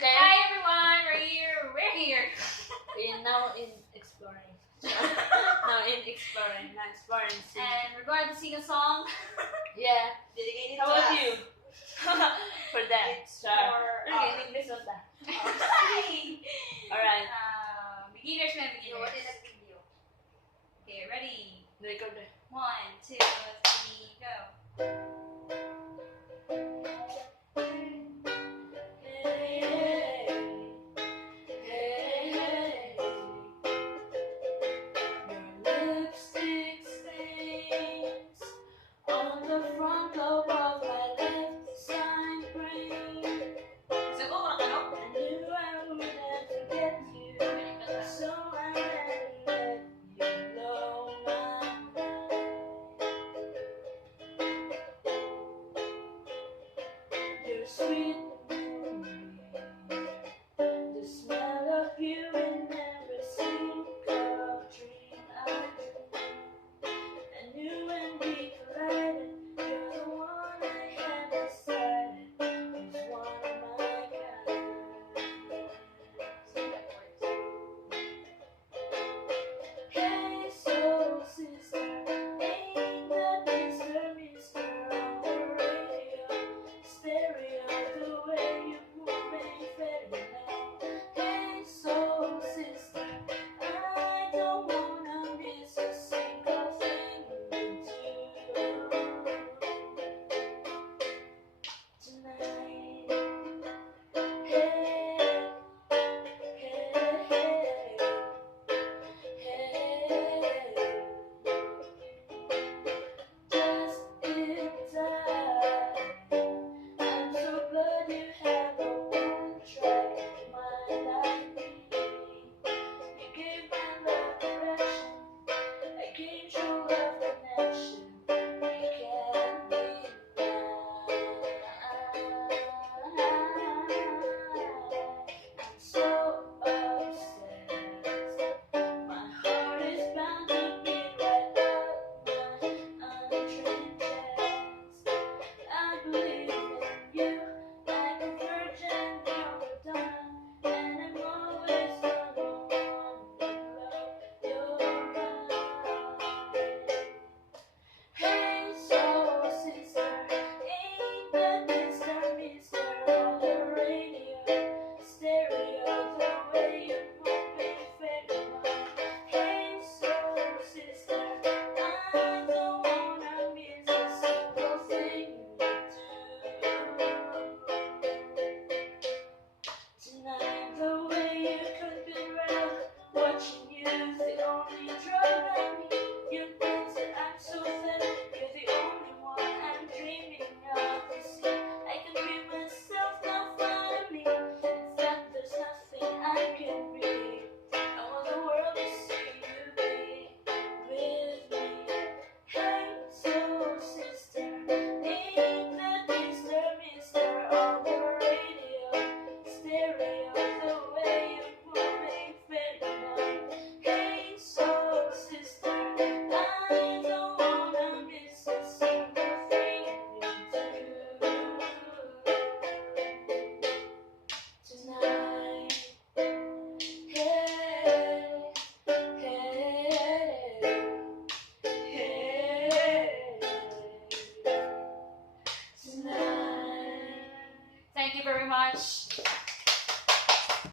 Okay. Hi everyone, we're here. Now in exploring. Now exploring. And we're going to sing a song. Yeah. Dedicated How to about us. you? For that. It's for Okay, English was that. Hi. Alright. Beginners na beginners. What is that video? Okay, ready? Record. 1, 2, 3, go. Lipstick stains on the front lobe of my left side brain. So, go ano? I knew I would never get you, so I let you blow my mind. You're sweet and moving, the smell of you in every single dream I do. And you and me collided, you're the one I had decided was one of my kind. Hey soul sister, ain't that Mr. on the radio? Stereo, the way you move ain't fair enough. Hey soul sister, I don't wanna miss a single thing you do tonight. Hey, hey, hey. Just in time. I'm so glad you had the one track mind you gave my love direction. I gained your love connection. You can't be I'm so obsessed. My heart is bound to beat right up my untrained chest. I believe in you like a virgin you're done, and I'm always the one that love your mind. Hey soul sister, ain't that Mr. on the radio? Stereo, the way you move ain't fair enough. Hey soul sister, I don't wanna miss a single thing you do tonight. The way you could be real, watching you's the only drug I need. You think that I'm so thin, you're the only one I'm dreaming of. You see, I can be myself, now find me. In fact, there's nothing I can be. I want the world to see you be with me. Hey, soul sister, ain't that Mr. on the radio? Stereo, the way you move ain't fair enough. Hey, soul sister, I don't wanna miss a single thing you do tonight. Hey, hey, tonight. Thank you very much.